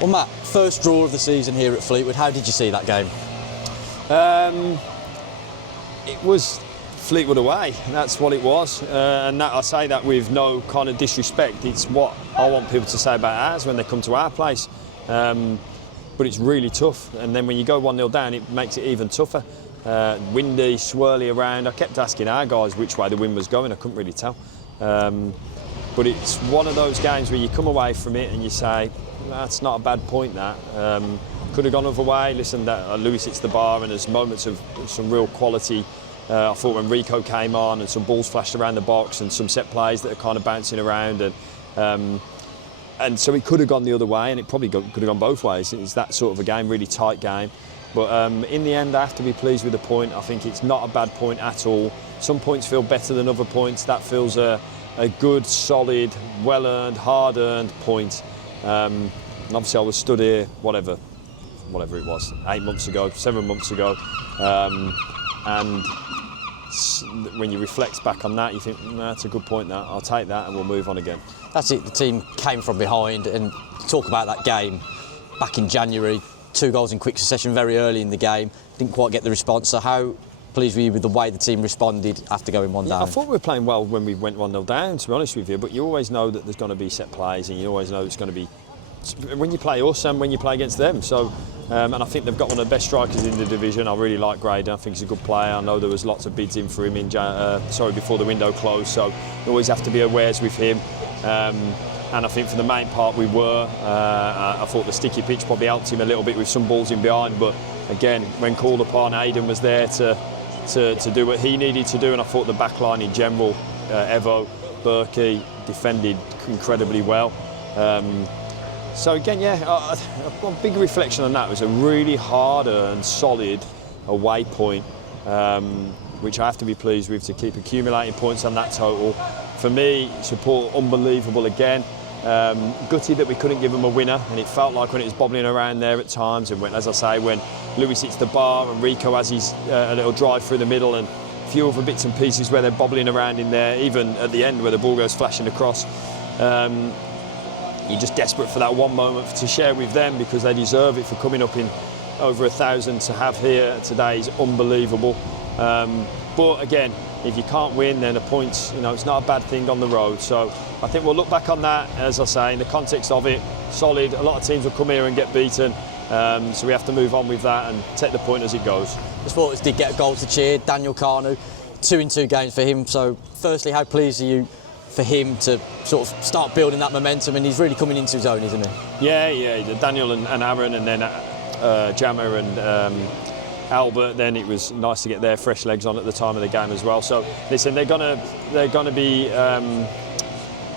Well, Matt, first draw of the season here at Fleetwood. How did you see that game? It was Fleetwood away. That's what it was, and that, I say that with no kind of disrespect. It's what I want people to say about ours when they come to our place. But it's really tough, and then when you go 1-0 down, it makes it even tougher. Windy, swirly around. I kept asking our guys which way the wind was going. I couldn't really tell. But it's one of those games where you come away from it and you say, that's not a bad point, that. Could have gone other way. Listen, Lewis hits the bar and there's moments of some real quality. I thought when Rico came on and some balls flashed around the box and some set plays that are kind of bouncing around, and so it could have gone the other way, and it probably could have gone both ways. It's that sort of a game, really tight game. But in the end, I have to be pleased with the point. I think it's not a bad point at all. Some points feel better than other points. That feels a good, solid, well-earned, hard-earned point. And obviously I was stood here, whatever it was, 8 months ago, 7 months ago. And when you reflect back on that, you think, that's a good point, that. I'll take that and we'll move on again. That's it, the team came from behind, and talk about that game back in January, 2 goals in quick succession very early in the game, didn't quite get the response. So how pleased were you with the way the team responded after going 1 down? I thought we were playing well when we went 1-0 down, to be honest with you, but you always know that there's going to be set plays, and you always know it's going to be when you play us and when you play against them. So, and I think they've got one of the best strikers in the division. I really like Graydon. I think he's a good player. I know there was lots of bids in for him before the window closed, so you always have to be aware with him. And I think for the main part we were. I thought the sticky pitch probably helped him a little bit with some balls in behind, but again, when called upon, Aidan was there to do what he needed to do, and I thought the back line in general, Evo, Berkey, defended incredibly well. So again, a big reflection on that. It was a really hard-earned, solid away point, which I have to be pleased with, to keep accumulating points on that total. For me, support unbelievable again. Gutted that we couldn't give them a winner, and it felt like when it was bobbling around there at times, and when, as I say, when Lewis hits the bar and Rico has his a little drive through the middle, and a few other bits and pieces where they're bobbling around in there, even at the end where the ball goes flashing across. You're just desperate for that one moment to share with them, because they deserve it for coming up in over 1,000 to have here today is unbelievable. But again, if you can't win, then a point, it's not a bad thing on the road. So I think we'll look back on that, as I say, in the context of it, solid. A lot of teams will come here and get beaten. So we have to move on with that and take the point as it goes. The supporters did get a goal to cheer. Daniel Carnu, 2 in 2 games for him. So firstly, how pleased are you for him to sort of start building that momentum, and he's really coming into his own, isn't he? Yeah, Daniel and Aaron, and then Jammer and Albert. Then it was nice to get their fresh legs on at the time of the game as well. So listen, they're gonna be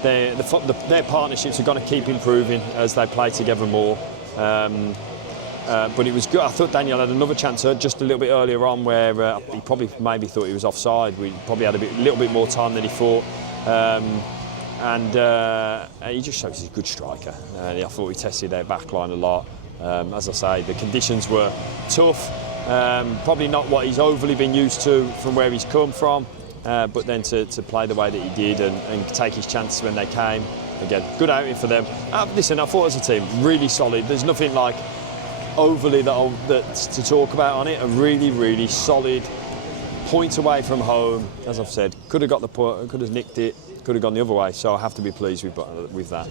their partnerships are going to keep improving as they play together more. But it was good. I thought Daniel had another chance just a little bit earlier on where he probably maybe thought he was offside. We probably had a little bit more time than he thought. And he just shows he's a good striker. I thought he tested their back line a lot. As I say, the conditions were tough. Probably not what he's overly been used to from where he's come from. But then to play the way that he did and take his chances when they came. Again, good outing for them. Listen, I thought as a team, really solid. There's nothing like overly that to talk about on it. A really, really solid point away from home. As I've said, could have got the point, could have nicked it, could have gone the other way. So I have to be pleased with that.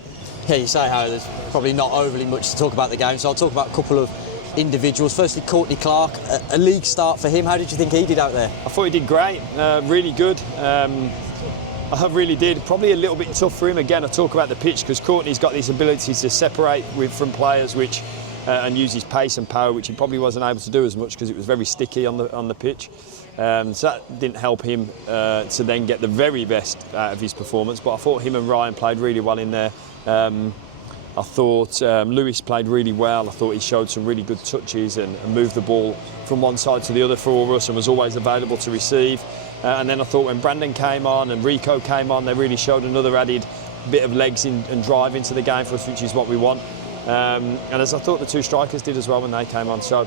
Yeah, you say how there's probably not overly much to talk about the game. So I'll talk about a couple of individuals. Firstly, Courtney Clark, a league start for him. How did you think he did out there? I thought he did great, really good. I really did. Probably a little bit tough for him. Again, I talk about the pitch because Courtney's got this ability to separate from players, which and use his pace and power, which he probably wasn't able to do as much because it was very sticky on the pitch. So that didn't help him to then get the very best out of his performance. But I thought him and Ryan played really well in there. I thought Lewis played really well. I thought he showed some really good touches and moved the ball from one side to the other for us and was always available to receive. And then I thought when Brandon came on and Rico came on, they really showed another added bit of legs and drive into the game for us, which is what we want. And as I thought the two strikers did as well when they came on. So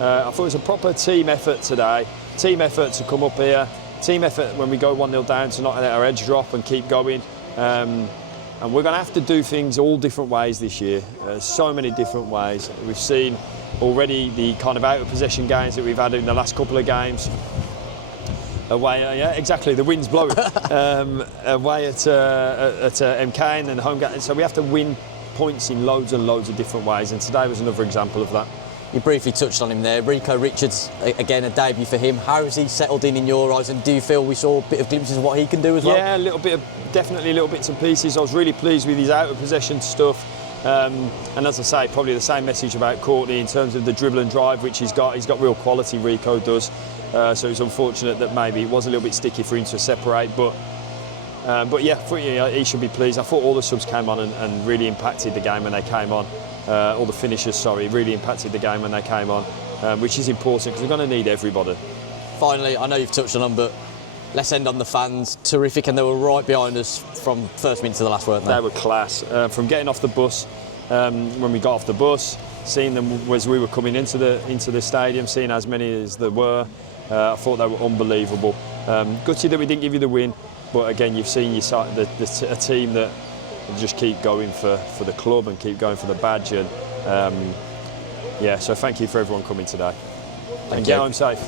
I thought it was a proper team effort today. Team effort to come up here. Team effort when we go 1-0 down to not let our edge drop and keep going. And we're going to have to do things all different ways this year, so many different ways. We've seen already the kind of out of possession games that we've had in the last couple of games. Away, yeah, exactly. The wind's blowing. Away at MK and then home game. So we have to win points in loads and loads of different ways. And today was another example of that. You briefly touched on him there. Rico Richards, again, a debut for him. How has he settled in your eyes? And do you feel we saw a bit of glimpses of what he can do as well? Yeah, definitely little bits and pieces. I was really pleased with his out of possession stuff. And as I say, probably the same message about Courtney in terms of the dribble and drive, which he's got. He's got real quality, Rico does. So it's unfortunate that maybe it was a little bit sticky for him to separate. But yeah, he should be pleased. I thought all the subs came on and really impacted the game when they came on. All the finishers, really impacted the game when they came on, which is important because we're going to need everybody. Finally, I know you've touched on them, but let's end on the fans. Terrific, and they were right behind us from first minute to the last, weren't they? They were class. From getting off the bus, when we got off the bus, seeing them as we were coming into the stadium, seeing as many as there were, I thought they were unbelievable. Gutted that we didn't give you the win, but again, you've seen a team that just keep going for the club and keep going for the badge. And so thank you for everyone coming today. And get home safe.